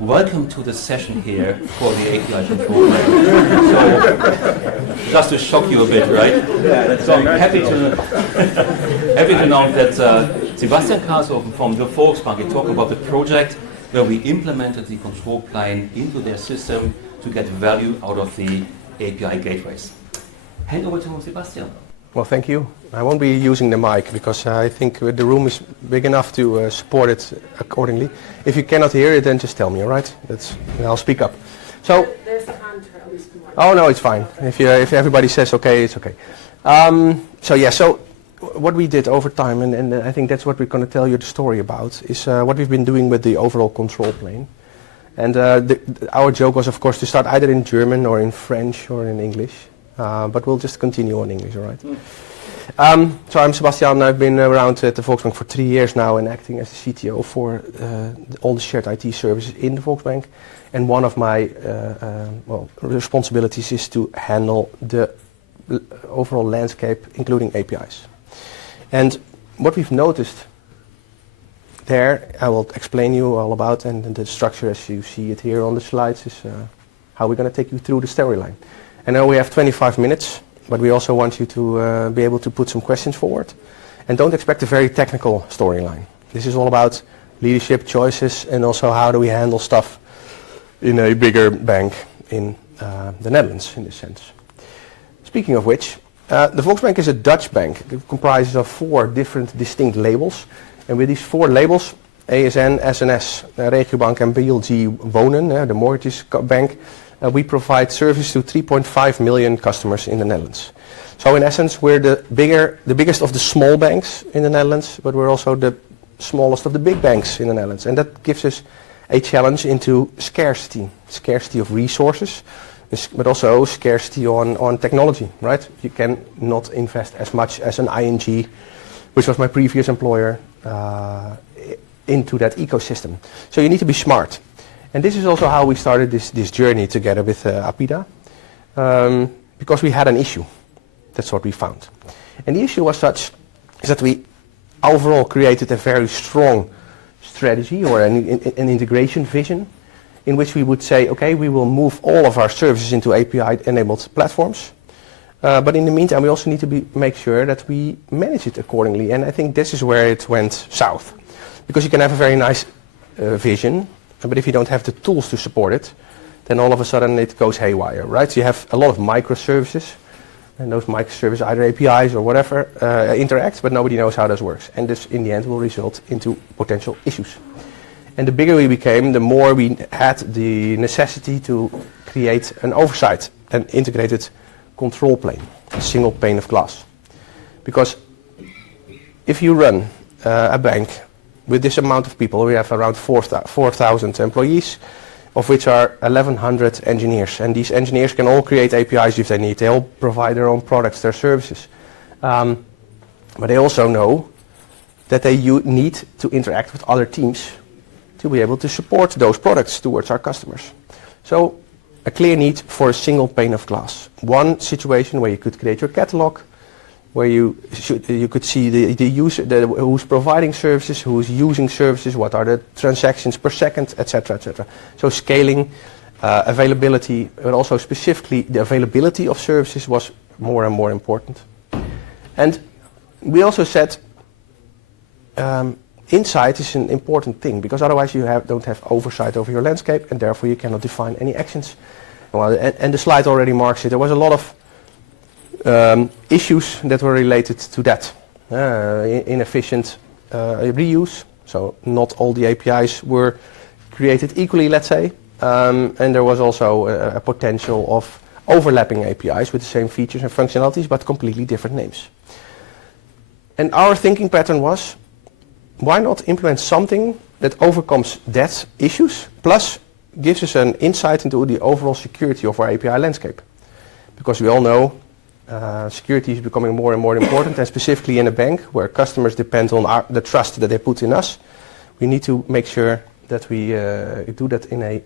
welcome to the session here for the API control plane. So, just to shock you a bit, right? Yeah, so I'm happy to know that Sebastiaan Kalshoven from the Volksbank will talk about the project where we implemented the control plane into their system to get value out of the API gateways. Hand over to Sebastiaan. Well, thank you. I won't be using the mic because I think the room is big enough to support it accordingly. If you cannot hear it, then just tell me, all right? I'll speak up. So, there's a hand raised. Oh no, it's fine. If everybody says okay, it's okay. So what we did over time, and I think that's what we're going to tell you the story about, is what we've been doing with the overall control plane. And our joke was, of course, to start either in German or in French or in English. But we'll just continue on English, all right? So I'm Sebastiaan. I've been around at the Volksbank for 3 years now and acting as the CTO for all the shared IT services in the Volksbank. And one of my responsibilities is to handle the overall landscape, including APIs. And what we've noticed there, I will explain you all about, and the structure as you see it here on the slides is how we're going to take you through the storyline. I know we have 25 minutes, but we also want you to be able to put some questions forward. And don't expect a very technical storyline. This is all about leadership choices and also how do we handle stuff in a bigger bank in the Netherlands, in this sense. Speaking of which, the Volksbank is a Dutch bank. It comprises of 4 different distinct labels. And with these 4 labels, ASN, SNS, Regiobank and BLG Wonen, the mortgage bank, we provide service to 3.5 million customers in the Netherlands. So in essence, we're the biggest of the small banks in the Netherlands, but we're also the smallest of the big banks in the Netherlands. And that gives us a challenge into scarcity of resources, but also scarcity on technology, right? You can not invest as much as an ING, which was my previous employer, into that ecosystem. So you need to be smart. And this is also how we started this journey together with Apida, because we had an issue. That's what we found. And the issue was such is that we overall created a very strong strategy or an integration vision in which we would say, okay, we will move all of our services into API-enabled platforms. But in the meantime, we also need to make sure that we manage it accordingly. And I think this is where it went south. Because you can have a very nice vision, but if you don't have the tools to support it, then all of a sudden it goes haywire, right? So you have a lot of microservices, and those microservices, either APIs or whatever, interact, but nobody knows how this works. And this, in the end, will result into potential issues. And the bigger we became, the more we had the necessity to create an oversight, an integrated control plane, a single pane of glass. Because if you run a bank with this amount of people, we have around 4,000 employees, of which are 1,100 engineers. And these engineers can all create APIs if they need. They all provide their own products, their services. But they also know that they need to interact with other teams to be able to support those products towards our customers. So a clear need for a single pane of glass. One situation where you could create your catalog, where you could see the user, who's providing services, who's using services, what are the transactions per second, etc., etc. So scaling, availability, but also specifically the availability of services was more and more important. And we also said insight is an important thing, because otherwise you don't have oversight over your landscape, and therefore you cannot define any actions. Well, and the slide already marks it. There was a lot of issues that were related to that. Inefficient reuse, so not all the APIs were created equally, let's say. And there was also a potential of overlapping APIs with the same features and functionalities, but completely different names. And our thinking pattern was, why not implement something that overcomes that issues, plus gives us an insight into the overall security of our API landscape? Because we all know security is becoming more and more important, and specifically in a bank where customers depend on the trust that they put in us, we need to make sure that we do that in a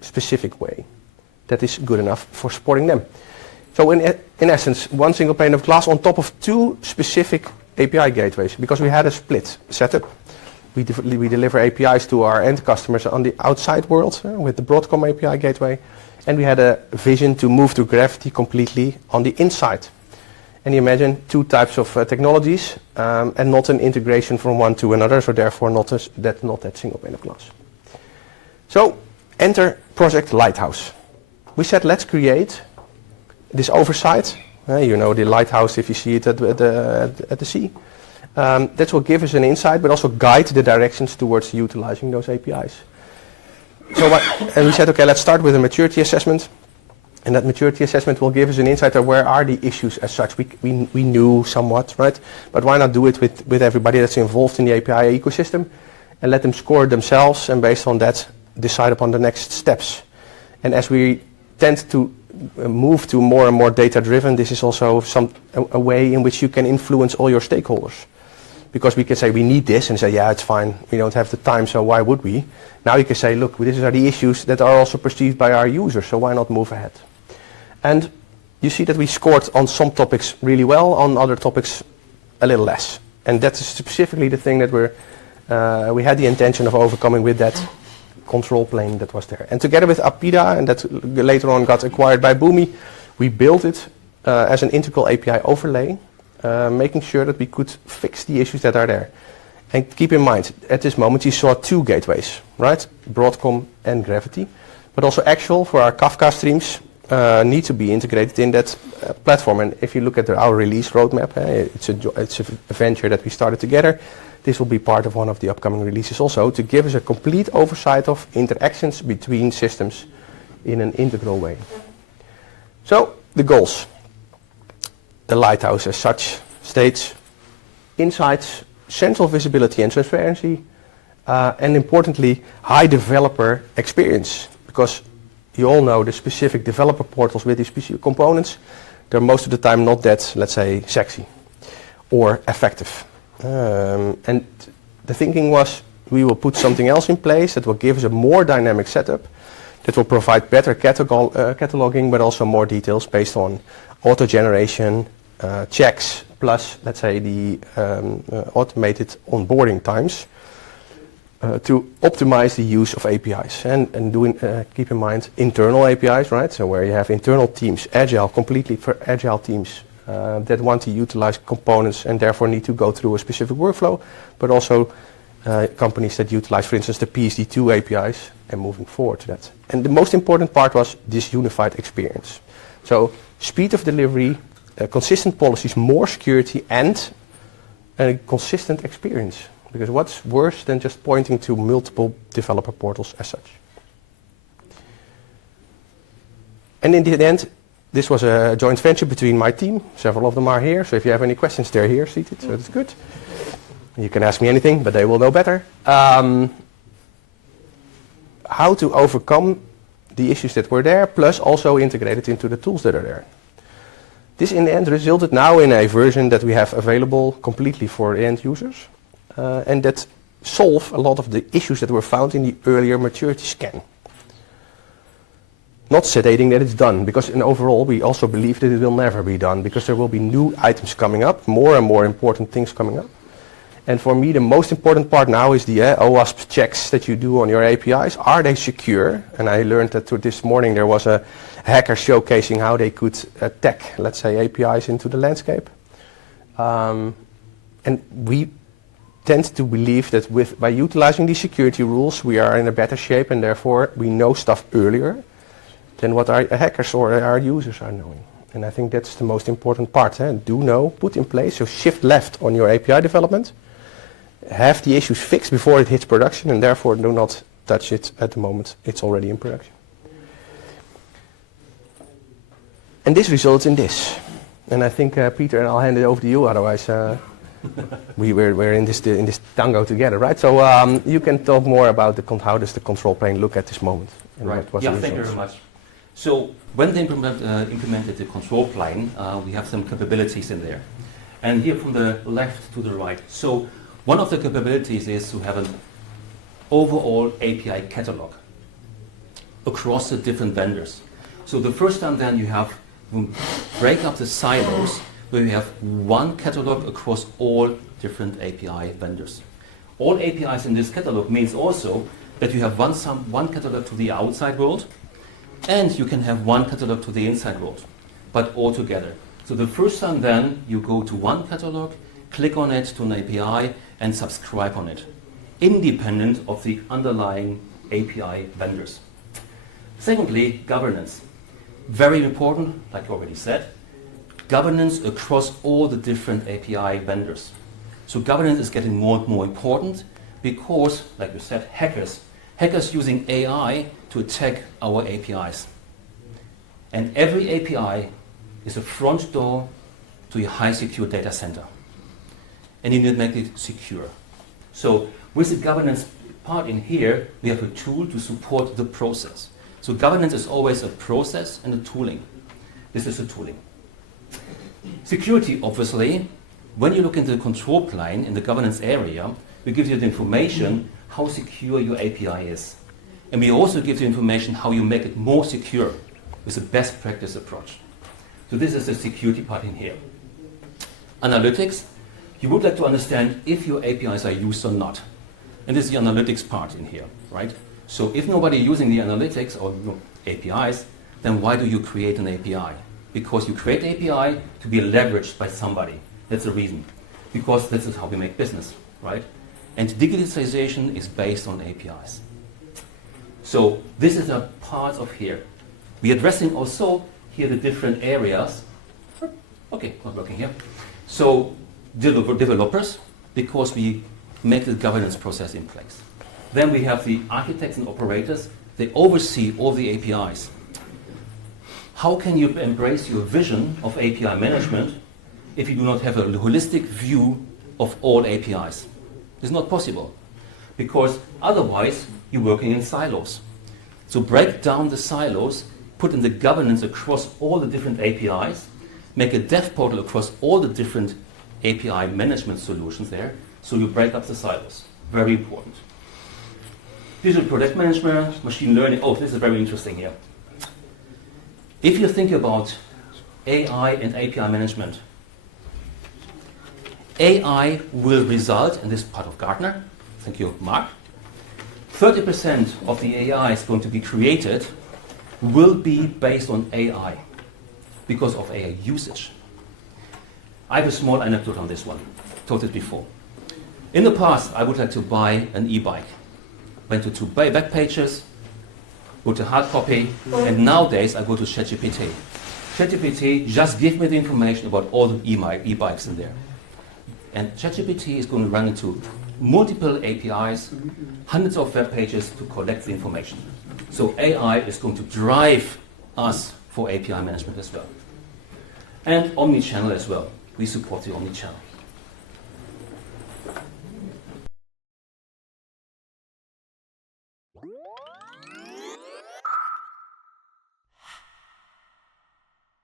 specific way that is good enough for supporting them. So in essence, one single pane of glass on top of 2 specific API gateways, because we had a split setup. we deliver APIs to our end customers on the outside world with the Broadcom API gateway. And we had a vision to move to Gravity completely on the inside. And you imagine two types of technologies and not an integration from one to another, so therefore not that single pane of glass. So enter Project Lighthouse. We said let's create this oversight. You know the lighthouse if you see it at the sea. That will give us an insight, but also guide the directions towards utilizing those APIs. And we said, okay, let's start with a maturity assessment. And that maturity assessment will give us an insight of where are the issues as such. We knew somewhat, right? But why not do it with everybody that's involved in the API ecosystem and let them score themselves and based on that decide upon the next steps. And as we tend to move to more and more data-driven, this is also a way in which you can influence all your stakeholders. Because we can say we need this and say, yeah, it's fine, we don't have the time, so why would we? Now you can say, look, these are the issues that are also perceived by our users, so why not move ahead? And you see that we scored on some topics really well, on other topics a little less. And that's specifically the thing that we had the intention of overcoming with that control plane that was there. And together with Apida, and that later on got acquired by Boomi, we built it as an integral API overlay, making sure that we could fix the issues that are there. And keep in mind, at this moment you saw two gateways, right? Broadcom and Gravity. But also Actual for our Kafka streams need to be integrated in that platform. And if you look at our release roadmap, it's a venture that we started together. This will be part of one of the upcoming releases also to give us a complete oversight of interactions between systems in an integral way. So, the goals. The Lighthouse as such states insights, central visibility and transparency, and importantly, high developer experience. Because you all know the specific developer portals with these specific components, they're most of the time not that, let's say, sexy or effective. And the thinking was we will put something else in place that will give us a more dynamic setup that will provide better cataloging, but also more details based on auto-generation, checks, plus, let's say, the automated onboarding times to optimize the use of APIs. And keep in mind, internal APIs, right? So where you have internal teams, completely for agile teams that want to utilize components and therefore need to go through a specific workflow, but also companies that utilize, for instance, the PSD2 APIs and moving forward to that. And the most important part was this unified experience. So speed of delivery, consistent policies, more security, and a consistent experience. Because what's worse than just pointing to multiple developer portals as such? And in the end, this was a joint venture between my team. Several of them are here, so if you have any questions, they're here seated, so that's good. You can ask me anything, but they will know better. How to overcome the issues that were there, plus also integrate it into the tools that are there. This in the end resulted now in a version that we have available completely for end users, and that solve a lot of the issues that were found in the earlier maturity scan. Not stating that it's done, because in overall we also believe that it will never be done, because there will be new items coming up, more and more important things coming up. And for me, the most important part now is the OWASP checks that you do on your APIs. Are they secure? And I learned that this morning there was a hacker showcasing how they could attack, let's say, APIs into the landscape. And we tend to believe that by utilizing these security rules, we are in a better shape, and therefore we know stuff earlier than what our hackers or our users are knowing. And I think that's the most important part. Do know, put in place, so shift left on your API development. Have the issues fixed before it hits production, and therefore do not touch it at the moment it's already in production. And this results in this. And I think, Peter, and I'll hand it over to you, otherwise we're in this tango together, right? So you can talk more about how does the control plane look at this moment. And right. Yeah, thank you very much. So when they implemented the control plane, we have some capabilities in there. And here from the left to the right. So one of the capabilities is to have an overall API catalog across the different vendors. So the first time then you have break up the silos where you have one catalog across all different API vendors. All APIs in this catalog means also that you have one catalog to the outside world, and you can have one catalog to the inside world, but all together. So the first time then, you go to one catalog, click on it to an API, and subscribe on it, independent of the underlying API vendors. Secondly, governance. Very important, like I already said, governance across all the different API vendors. So governance is getting more and more important because, like you said, hackers using AI to attack our APIs. And every API is a front door to a high secure data center. And you need to make it secure. So with the governance part in here, we have a tool to support the process. So governance is always a process and a tooling. This is a tooling. Security, obviously, when you look into the control plane in the governance area, we give you the information how secure your API is. And we also give you information how you make it more secure with a best practice approach. So this is the security part in here. Analytics, you would like to understand if your APIs are used or not. And this is the analytics part in here, right? So if nobody is using the analytics or APIs, then why do you create an API? Because you create API to be leveraged by somebody. That's the reason. Because this is how we make business, right? And digitalization is based on APIs. So this is a part of here. We're addressing also here the different areas. Okay, not working here. So developers, because we make the governance process in place. Then we have the architects and operators. They oversee all the APIs. How can you embrace your vision of API management if you do not have a holistic view of all APIs? It's not possible, because otherwise you're working in silos. So break down the silos, put in the governance across all the different APIs, make a dev portal across all the different API management solutions there, so you break up the silos. Very important. Digital product management, machine learning. Oh, this is very interesting here. If you think about AI and API management, AI will result, in this part of Gartner, thank you, Mark, 30% of the AI is going to be created will be based on AI because of AI usage. I have a small anecdote on this one, told it before. In the past, I would like to buy an e-bike. Went to two web pages, go to hard copy, and nowadays I go to ChatGPT. ChatGPT just gives me the information about all the e-bikes in there. And ChatGPT is going to run into multiple APIs, hundreds of web pages to collect the information. So AI is going to drive us for API management as well. And omni-channel as well. We support the omni-channel.